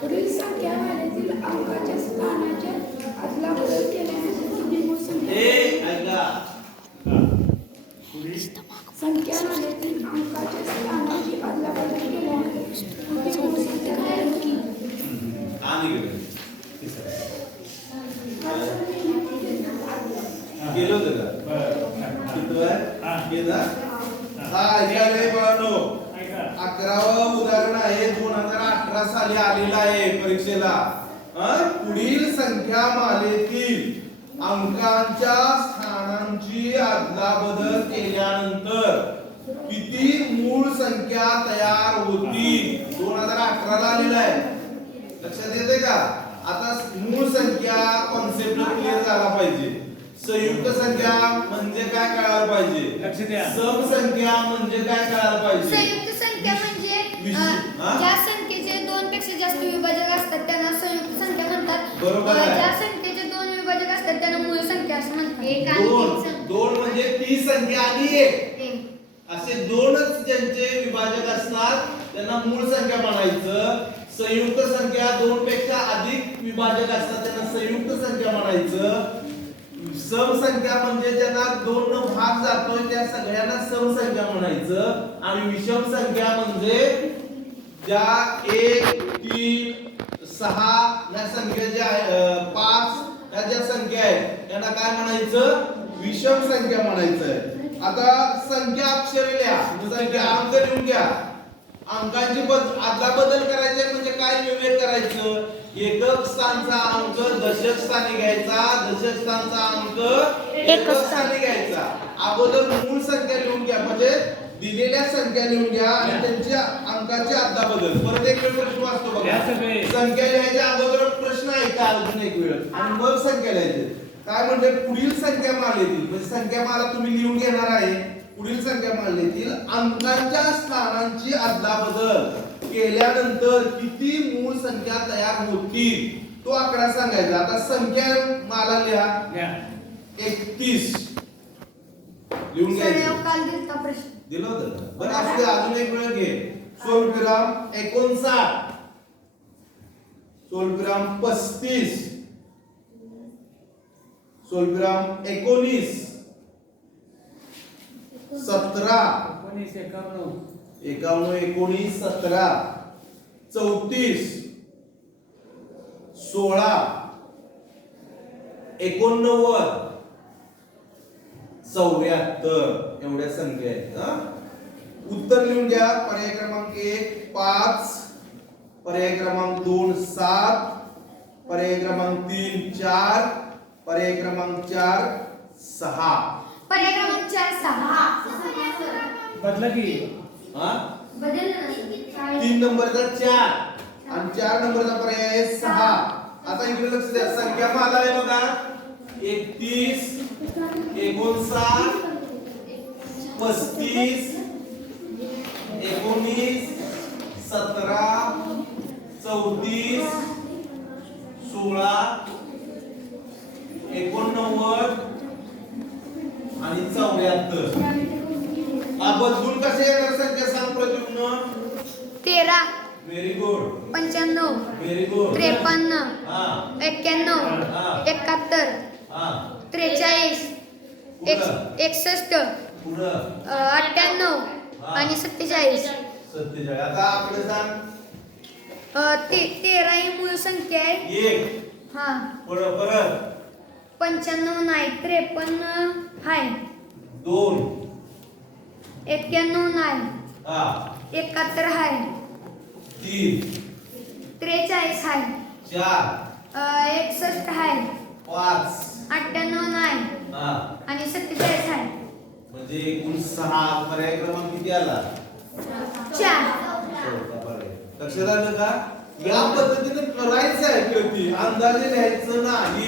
पुरुषांच्या वाड्यातील अंकाच्या स्थानाच्या आदला बदल केल्याने संख्या वाड्यातील अंकाच्या स्थानाची आदला बदल केल्याने गेलो होतं का हा. गेला हा ऐका रे बाळांनो. अकरावं उदाहरण आहे दोन हजार अठरा साली आलेलं आहे परीक्षेला? पुढील संख्या मालेतील अंकांच्या स्थानांची अदलाबदल केल्यानंतर किती मूळ संख्या तयार होतील दोन हजार अठराला आलेला आहे लक्षात येते का आता मूळ संख्या कॉन्सेप्ट क्लिअर झाला पाहिजे संयुक्त संख्या म्हणजे काय कळायला पाहिजे? लक्ष द्या. सम संख्या म्हणजे काय कळायला पाहिजे? संयुक्त संख्या म्हणजे अ, हा? ज्या संख्येचे दोन पेक्षा जास्त विभाजक असतात त्यांना संयुक्त संख्या म्हणतात. बरोबर अ, आहे. ज्या संख्येचे दोन विभाजक असतात त्यांना मूळ संख्या असं म्हणतात. एक दोन. दोन म्हणजे ती संख्या आणि एक. असे दोनच ज्यांचे विभाजक असतात त्यांना मूळ संख्या म्हणायचं. संयुक्त संख्या दोन पेक्षा अधिक विभाजक असतात त्यांना संयुक्त संख्या म्हणायचं. सम संख्या म्हणजे ज्यांना दोन भाग जातोय त्या सगळ्यांना सम संख्या म्हणायचं. आणि विषम संख्या म्हणजे ज्या एक तीन सहा या संख्या ज्या पाच या ज्या संख्या आहेत त्यांना काय म्हणायचं? विषम संख्या म्हणायचं आता संख्या अक्षरे लिहा. संख्या. अंक लिहून घ्या. अंकांची बद आदला बदल करायचे म्हणजे काय विवेक करायचं? एकक स्थानचा अंक दशक स्थानी घ्यायचा दशक स्थानचा अंक एकक स्थानी. घ्यायचा. अगोदर मूळ संख्या लिहून घ्या म्हणजे दिलेल्या संख्या लिहून घ्या आणि त्यांच्या अंकाची आदला बदल. परत एक वेळ प्रश्न वाचतो बघा. संख्या लिहायच्या अगोदर प्रश्न ऐका अजून एक वेळ. आणि मग संख्या लिहायची. काय म्हणजे पुढील संख्या मालेतील म्हणजे संख्या माला तुम्ही लिहून घेणार आहे. पुढील संख्या मालेतील अंकांच्या स्थानांची अदलाबदल केल्यानंतर किती मूळ संख्या तयार होतील? तो आकडा सांगायचा. आता संख्या माला लिहा. घ्या. एकतीस. लिहून घ्यायची काल दिलता प्रश्न. दिलं होतं? बरं असू अजून एक वेळ घे. सोलग्राम एकोणसाठ. सोलग्राम पस्तीस. सोलग्राम एकोणीस. सतरा. एकोणीस एकावन्न. एकावन्न एकोणीस सतरा. चौतीस. सोळा. एकोणनव्वद. चौऱ्याहत्तर. एवढ्या संख्या आहेत? उत्तर लिहून घ्या. पर्याय क्रमांक एक पाच. पर्याय क्रमांक दोन सात. पर्याय क्रमांक तीन चार. पर्याय क्रमांक चार सहा. पर्याय क्रमांक चार सहा बदला की. हा. तीन नंबरचा चार आणि चार नंबरचा पर्याय आहे सहा. आता इकडे लक्ष द्या. संख्या मला आहे बघा. एकतीस एकोणसाठ पस्तीस एकोणीस सतरा चौतीस सोळा एकोणनव्वद आणि चौऱ्याहत्तर. हा बदलून कसे येणार संख्या सांग प्रद्युम्न तेरा. व्हेरी गुड पंच्याण्णव. व्हेरी गुड त्रेपन्न. हा. एक्क्याण्णव. एकाहत्तर. हा. त्रेचाळीस. एक. एकसष्ट. पुढं. अ, अठ्ठ्याण्णव. आणि सत्तेचाळीस. सत्तेचाळीस. आता आपलं सांग. अ, ते तेरा ही मूळ संख्या आहे एक. हा. पुढं परत. पंच्याण्णव नाही त्रेपन्न हाय. दोन. एक्क्याण्णव नाही. एकाहत्तर हाय. तीन. त्रेचाळीस हाय. चार. एकसष्ट हाय. पाच. अठ्ठ्याण्णव नाही. हा. आणि सत्तेचाळीस हाय. म्हणजे एकूण सहा पर्याय क्रमांक किती आला? चार. लक्षात आलं का? या पद्धतीने करायचं आहे अंदाजे लिहायचं नाही.